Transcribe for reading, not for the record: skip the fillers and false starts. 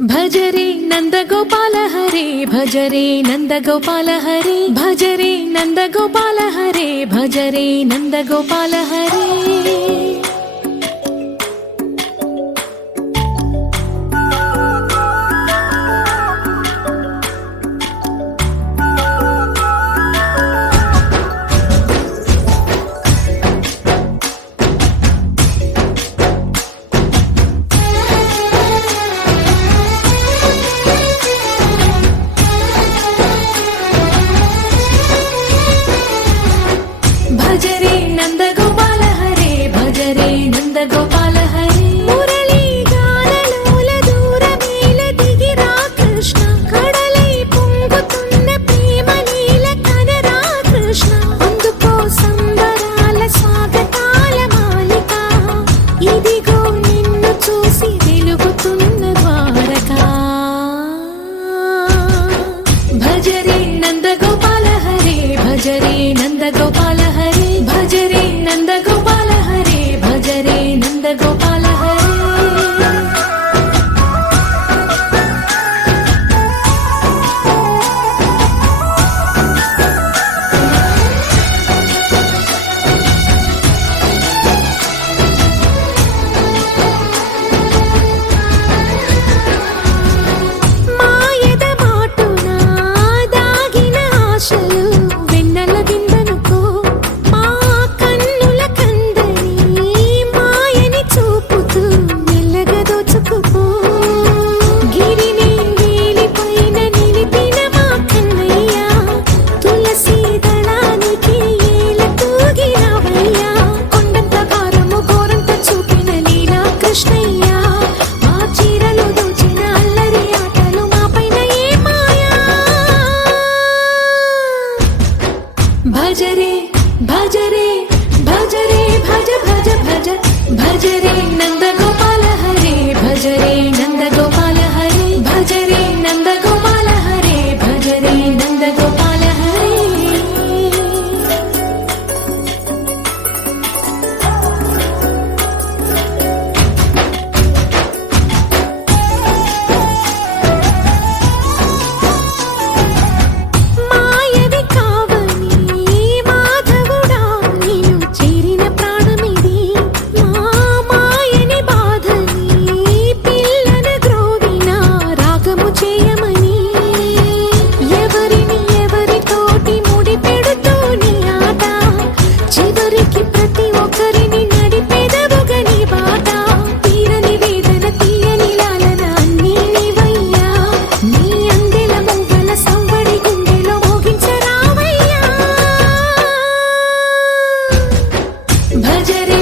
భజరే నందగోపాల హరే భజరే నందగోపాల హరే భజరే నందగోపాల హరే భజరే నందగోపాల హరే భజరే నందగోపాల హరే భజరే నందగోపాల హరే మురళీ గానలోల దూరమేల దిగిరా కృష్ణ కడలై పొంగుతున్న ప్రేమ నీల కనరా కృష్ణ అందుకో సంబరాల స్వాగతాల మాలిక ఇదిగో నిన్ను చూసి వెలుగుతున్న ద్వారకా భజరే నందగోపాల హరే భజరే నందగోపాల హరే భజరే నందగోపాల హరే భజరే నందగోపాల హరే మాయద మాటున దాగిన ఆశలు వెన్నెల విందనుకో మా కన్నుల కందని మాయని చూపుతూ మెల్లగా దోచుకుపో గిరిని వేలిపైన నిలిపిన మా కన్నయ్య తులసి దళానికి ఏల తూగినవయ్యా కొండంత కారము కోరంత చూపిన లీలా కృష్ణయ్య మా చీరలు దోచిన అల్లరి ఆటలు మాపైన ఏ మాయా భజరే భజరే భజరే భజ భజ భజ భజరే నందగోపాల హరే భజరే నందగోపాల హరే భజరే నందగోపాల హరే భజరే నందగోపాల హరే మాయవి కావని మాధవుడా నిన్ను చేరిన ప్రాణమిది మా మాయని బాధని పిల్లన గ్రోవిన రాగము చేయమని ఎవరిని ఎవరితోటి ముడి పెడుతూ నీ ఆట చివరికి ప్రతి ఒక్కరిని నడిపెదవుగని బాట తీరని వేదన తీయని లాలన అన్నీ నీవయ్యా నీ అందెల మొగ్గల సంవడి గుండెలో మోగించరావయ్యా భజరే